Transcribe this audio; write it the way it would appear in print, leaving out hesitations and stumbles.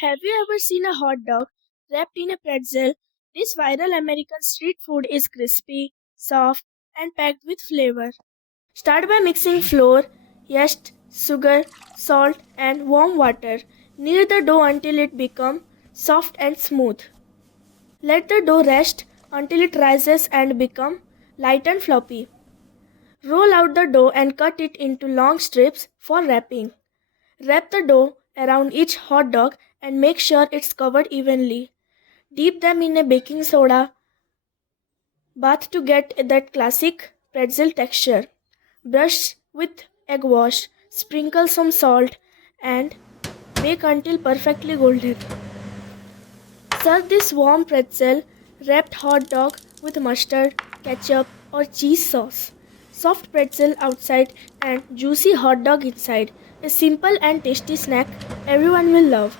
Have you ever seen a hot dog wrapped in a pretzel? This viral American street food is crispy, soft, and packed with flavor. Start by mixing flour, yeast, sugar, salt, and warm water. Knead the dough until it becomes soft and smooth. Let the dough rest until it rises and becomes light and floppy. Roll out the dough and cut it into long strips for wrapping. Wrap the dough around each hot dog and make sure it's covered evenly. Dip them in a baking soda bath to get that classic pretzel texture. Brush with egg wash, sprinkle some salt, and bake until perfectly golden. Serve this warm pretzel wrapped hot dog with mustard, ketchup, or cheese sauce. Soft pretzel outside and juicy hot dog inside. A simple and tasty snack everyone will love.